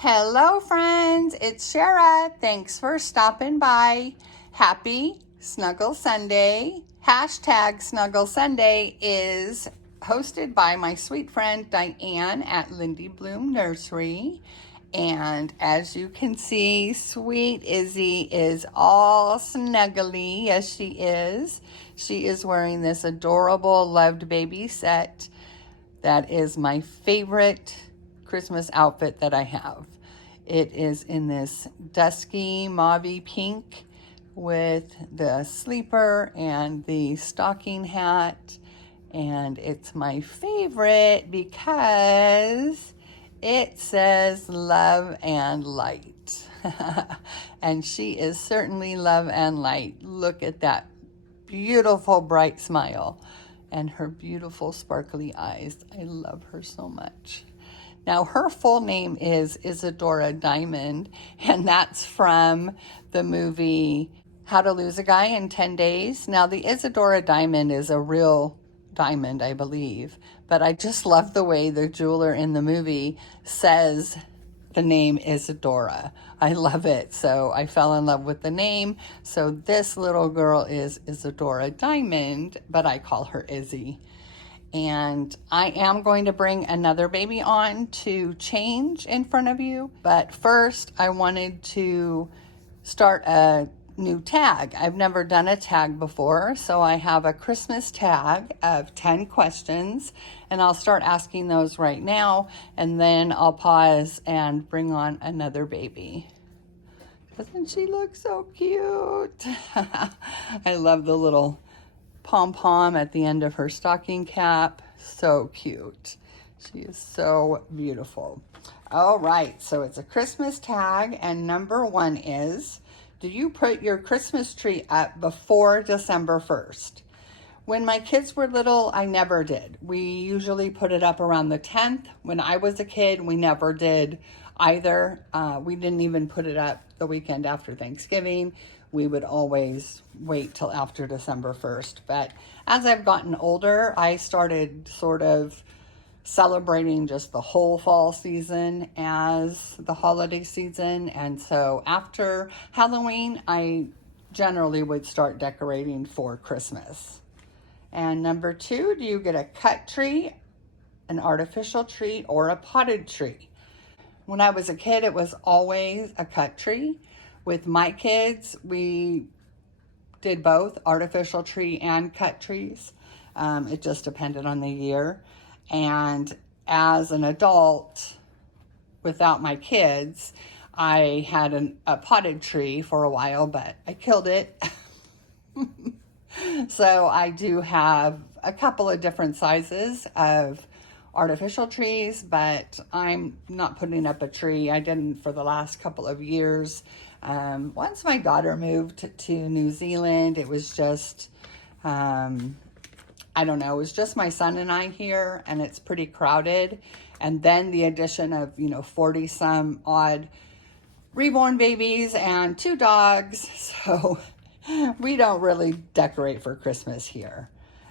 Hello friends, it's Shara. Thanks for stopping by. Happy Snuggle Sunday. Hashtag Snuggle Sunday is hosted by my sweet friend Diane at Lindy Bloom Nursery. And as you can see, sweet Izzy is all snuggly. Yes, she is. She is wearing this adorable loved baby set. That is my favorite Christmas outfit that I have. It is in this dusky mauve pink with the sleeper and the stocking hat. And it's my favorite because it says love and light. And she is certainly love and light. Look at that beautiful bright smile and her beautiful sparkly eyes. I love her so much. Now, her full name is Isadora Diamond, and that's from the movie How to Lose a Guy in 10 Days. Now, the Isadora Diamond is a real diamond, I believe, but I just love the way the jeweler in the movie says the name Isadora. I love it. So I fell in love with the name. So this little girl is Isadora Diamond, but I call her Izzy. And I am going to bring another baby on to change in front of you. But first, I wanted to start a new tag. I've never done a tag before, so I have a Christmas tag of 10 questions, and I'll start asking those right now, and then I'll pause and bring on another baby. Doesn't she look so cute? I love the little pom-pom at the end of her stocking cap. So cute. She is so beautiful. All right, so it's a Christmas tag, and number 1 is, do you put your Christmas tree up before December 1st? When my kids were little, I never did. We usually put it up around the 10th. When I was a kid, we never did either. We didn't even put it up the weekend after Thanksgiving. We would always wait till after December 1st. But as I've gotten older, I started sort of celebrating just the whole fall season as the holiday season. And so after Halloween, I generally would start decorating for Christmas. And number 2, do you get a cut tree, an artificial tree, or a potted tree? When I was a kid, it was always a cut tree. With my kids, we did both artificial tree and cut trees. It just depended on the year. And as an adult, without my kids, I had a potted tree for a while, but I killed it. So I do have a couple of different sizes of artificial trees, but I'm not putting up a tree. I didn't for the last couple of years. Once my daughter moved to New Zealand, it was just, I don't know, it was just my son and I here, and it's pretty crowded. And then the addition of, 40 some odd reborn babies and 2 dogs. So we don't really decorate for Christmas here.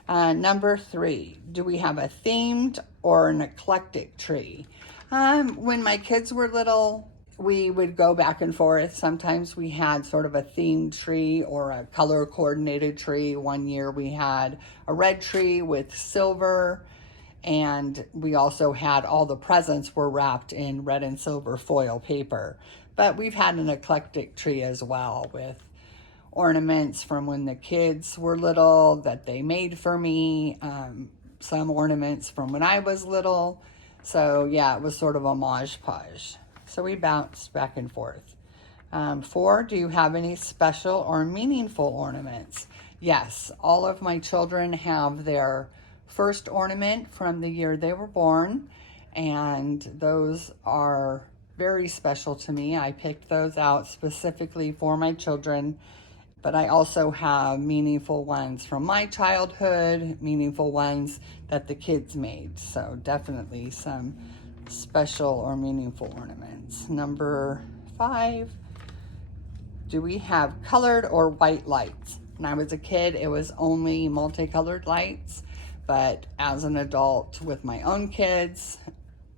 Number 3, do we have a themed or an eclectic tree? When my kids were little, we would go back and forth. Sometimes we had sort of a themed tree or a color coordinated tree. One year we had a red tree with silver, and we also had all the presents were wrapped in red and silver foil paper. But we've had an eclectic tree as well with ornaments from when the kids were little that they made for me, some ornaments from when I was little. So yeah, it was sort of a modge-podge. So we bounced back and forth. 4, do you have any special or meaningful ornaments? Yes, all of my children have their first ornament from the year they were born, and those are very special to me. I picked those out specifically for my children, but I also have meaningful ones from my childhood, meaningful ones that the kids made. So definitely some special or meaningful ornaments. Number 5, do we have colored or white lights? When I was a kid, it was only multicolored lights, but as an adult with my own kids,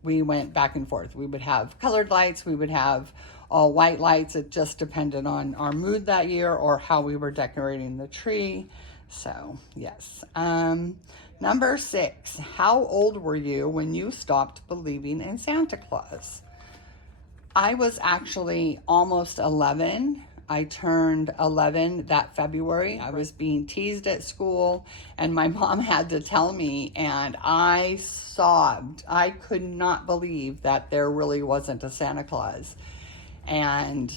we went back and forth. We would have colored lights, we would have all white lights. It just depended on our mood that year or how we were decorating the tree. So yes. Number 6, how old were you when you stopped believing in Santa Claus? I was actually almost 11. I turned 11 that February. I was being teased at school, and my mom had to tell me, and I sobbed. I could not believe that there really wasn't a Santa Claus. And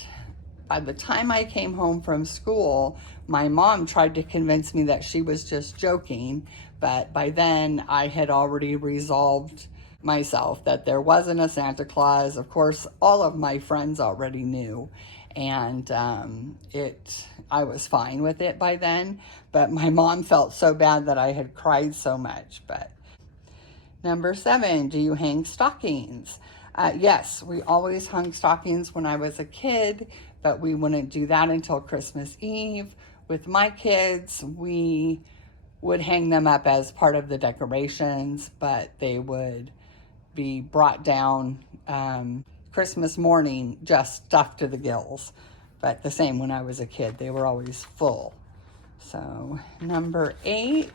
by the time I came home from school, my mom tried to convince me that she was just joking, but by then I had already resolved myself that there wasn't a Santa Claus. Of course, all of my friends already knew, and I was fine with it by then, but my mom felt so bad that I had cried so much. But number 7, do you hang stockings? Yes, we always hung stockings when I was a kid, but we wouldn't do that until Christmas Eve. With my kids, we would hang them up as part of the decorations, but they would be brought down Christmas morning just stuffed to the gills. But the same when I was a kid, they were always full. So number 8,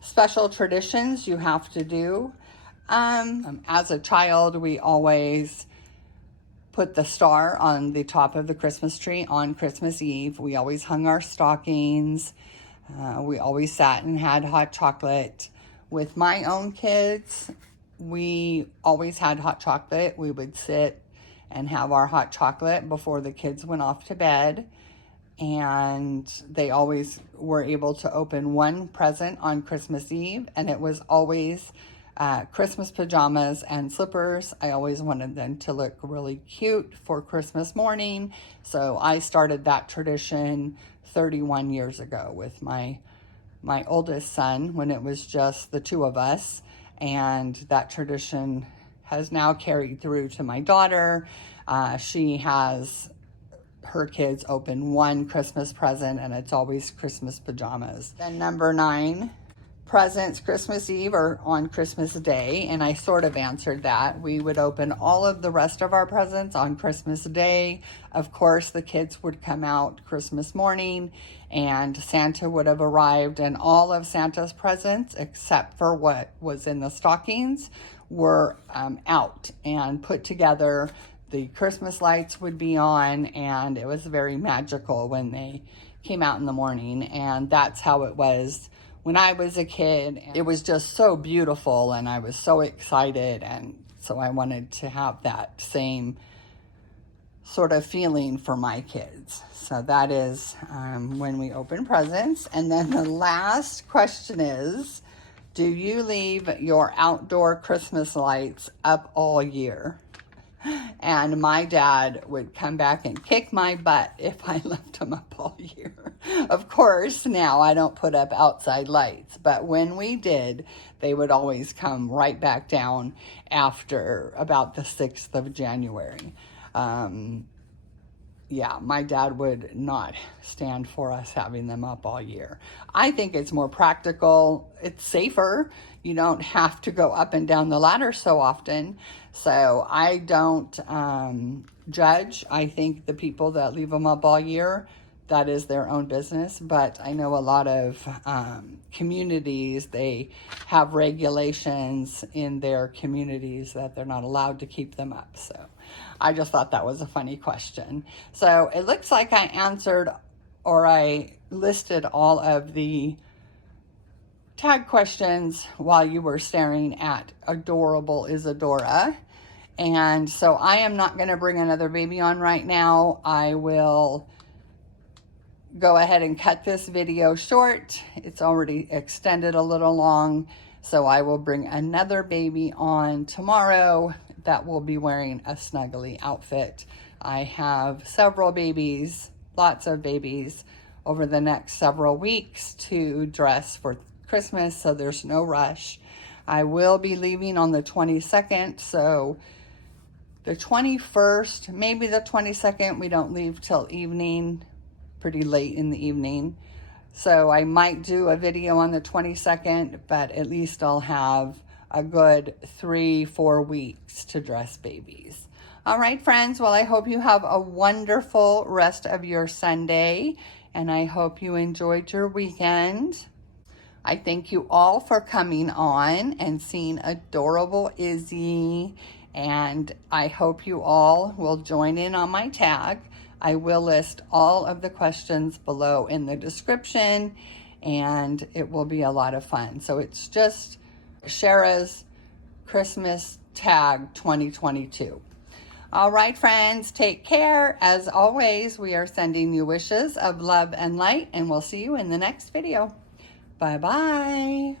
special traditions you have to do. As a child, we always put the star on the top of the Christmas tree on Christmas Eve. We always hung our stockings. We always sat and had hot chocolate. With my own kids, we always had hot chocolate. We would sit and have our hot chocolate before the kids went off to bed. And they always were able to open one present on Christmas Eve, and it was always Christmas pajamas and slippers. I always wanted them to look really cute for Christmas morning, so I started that tradition 31 years ago with my oldest son when it was just the two of us, and that tradition has now carried through to my daughter. She has her kids open one Christmas present, and it's always Christmas pajamas. Then number 9, presents Christmas Eve or on Christmas Day, and I sort of answered that. We would open all of the rest of our presents on Christmas Day. Of course, the kids would come out Christmas morning, and Santa would have arrived, and all of Santa's presents, except for what was in the stockings, were out and put together. The Christmas lights would be on, and it was very magical when they came out in the morning, and that's how it was when I was a kid. It was just so beautiful, and I was so excited, and so I wanted to have that same sort of feeling for my kids. So that is when we open presents. And then the last question is, do you leave your outdoor Christmas lights up all year? And my dad would come back and kick my butt if I left them up all year. Of course, now I don't put up outside lights, but when we did, they would always come right back down after about the 6th of January. Yeah, my dad would not stand for us having them up all year. I think it's more practical. It's safer. You don't have to go up and down the ladder so often. So I don't judge. I think the people that leave them up all year, that is their own business. But I know a lot of communities, they have regulations in their communities that they're not allowed to keep them up. So I just thought that was a funny question. So it looks like I answered, or I listed all of the tag questions while you were staring at Adorable Isadora. And so I am not going to bring another baby on right now. I will go ahead and cut this video short. It's already extended a little long. So I will bring another baby on tomorrow that will be wearing a snuggly outfit. I have several babies, lots of babies, over the next several weeks to dress for Christmas, so there's no rush. I will be leaving on the 22nd, so the 21st, maybe the 22nd, we don't leave till evening, pretty late in the evening. So I might do a video on the 22nd, but at least I'll have a good 3-4 weeks to dress babies. All right, friends. Well, I hope you have a wonderful rest of your Sunday, and I hope you enjoyed your weekend. I thank you all for coming on and seeing adorable Izzy, and I hope you all will join in on my tag. I will list all of the questions below in the description, and it will be a lot of fun. So it's just Shara's Christmas Tag 2022. All right, friends, take care. As always, we are sending you wishes of love and light, and we'll see you in the next video. Bye-bye.